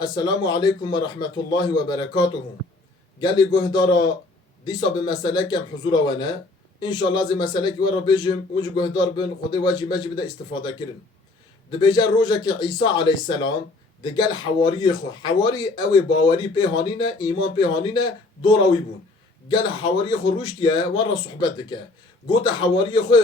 السلام عليكم ورحمة الله وبركاته. قال لي جهدارا ديسا بمسألة كم حضور وانا إن شاء الله زي مسألة كي ورا بيجم وجه جهدار بن خدي واجي ماجي بدا استفادة كرن. دبيجا روجا كي عيسى عليه السلام دقال حواري خو حواري أوي باوري بهانينا إيمان بهانينا دوراوي بون. قال حواري خو روشتيا ورا صحبتك قوت حواري خو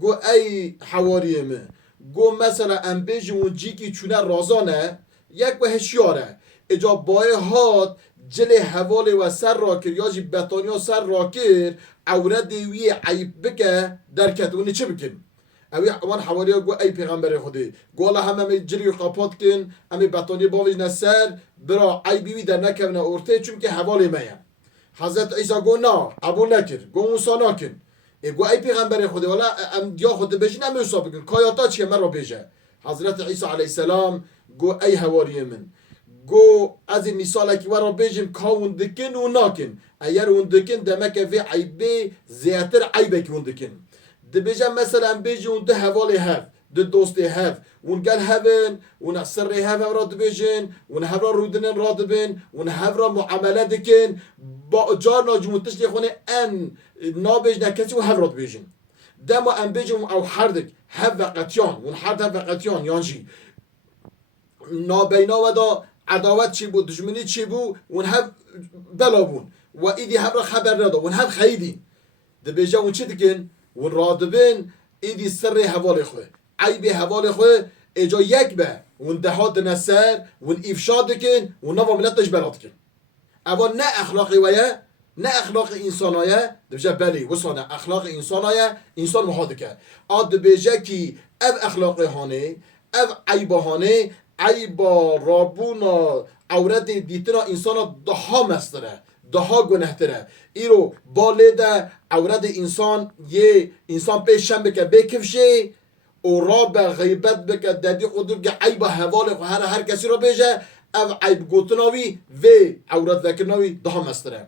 قو أي حواري ما قو مثلا أم بيجي ونجيكي تشونا رازانه یک به هشیاره اجا بای هات جل حواله و سر را کر یا جی بطانیا سر را کر عوره دیوی عیب بکه در کتونی چه بکن اوی اوان حوالی گو ای پیغمبر خودی گوالا همه جلی قاپات کن امی بطانی باویج نسر برا عیبیوی در نکونه ارته چون که حوالی میم حضرت عیسی گو نا ابو نکر گو موسا نکن گو ای پیغمبر خودی والا ام دیا خود بجی نمیوسا بکن کایاتا چیه من را بیجه حضرت عیسی علیه السلام گو ای هواری من گو از این مثال که ورا بیجم کاون دکن و ناکن اگر اون دکن دمک وی عیبه زیادتر عیبه که اون دکن ده بیجم مثلا بیجم اون ده هوالی هف ده دوستی هف اون گل هفن اون سر هف را دبیجن اون هف را رودنن را دبن اون هف را معامله دکن با جار ناجمونتش لیخونه ان نابیج نکسی و هف را دبیجن دما ام بیجم او حردک هف وقتیان اون حرد هف وقتیان یانجی نابینا و دا عداوت چی بود دشمنی چی بود اون هم بلا بون و ایدی هم را خبر ندا اون هم خیدین ده بیجا اون چی دکن اون رادبین ایدی سر حوال خواه عیب حوال خواه اجا یک به اون دهات نسر اون افشا دکن اون نوا ملتش بلاد کن اما نه اخلاقی ویه نه اخلاق انسانایه ده بیجا بلی وصانه اخلاق انسانایه انسان محادکه آد بیجا کی او اخلاقی هانه او عیبهانه عیبا رابونا عورت دیتنا انسان دها مستره دها گنهتره ایرو بالیده عورت انسان یه انسان پیشم بکه بکفشه و راب غیبت بکه دادی قدر که عیبا حوال هر کسی را بیجه او عیب گوتناوی و عورت ذکرناوی دها مستره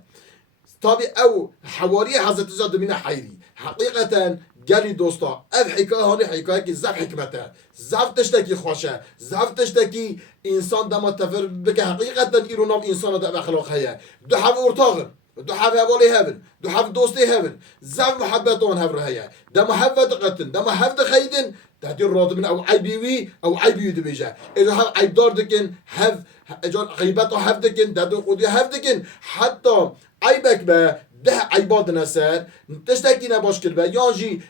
طبعا او حواری حضرت زاد من حیری حقیقتا گلی دوستا اف حکایه هانی حکایه که زف حکمته زف تشتکی خوشه زف تشتکی انسان دما تفر بکه حقیقتا ایرو نام انسان دا اخلاق هیا دو حف ارتاغن دو حف حوالی هبن دو حف دوستی هبن زف محبتون هبر هیا دا محبت قتن دا محبت خیدن دا دیر راد من او عیبیوی او عیبیوی دو بیجه ایجا حف عیب دار دکن حف ایجا غیبت حف دکن دا دو قودی حف دکن حتی عیبک به ده عیباد نسر تشتکی نباش کرد یانجی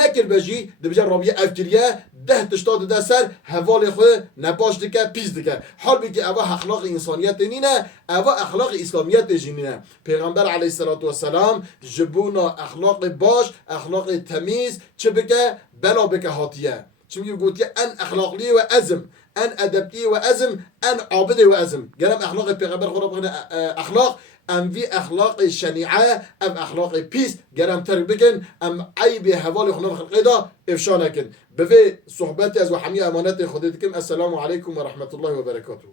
نکر بجی دبیجا رابیه افکریه ده تشتاد ده سر حوال خو نباش دکه پیز دکه حال بی که اوه اخلاق انسانیت نینه اوه اخلاق اسلامیت جنینه پیغمبر علیه السلام جبونا اخلاق باش اخلاق تمیز چه بکه بلا بکه هاتیه چون میگه گوتیه ان اخلاقلی و ازم ان ادبی و ازم ان عابد و ازم گرم اخلاق پیغمبر خدا بخونه اخلاق ام وی اخلاق شنیعه ام اخلاق پیس گرم تر بکن ام عیب حوال خنا خلقی دا افشا نکن به صحبتی از و حمی امانت خودت کم. السلام علیکم و رحمت الله و برکاته.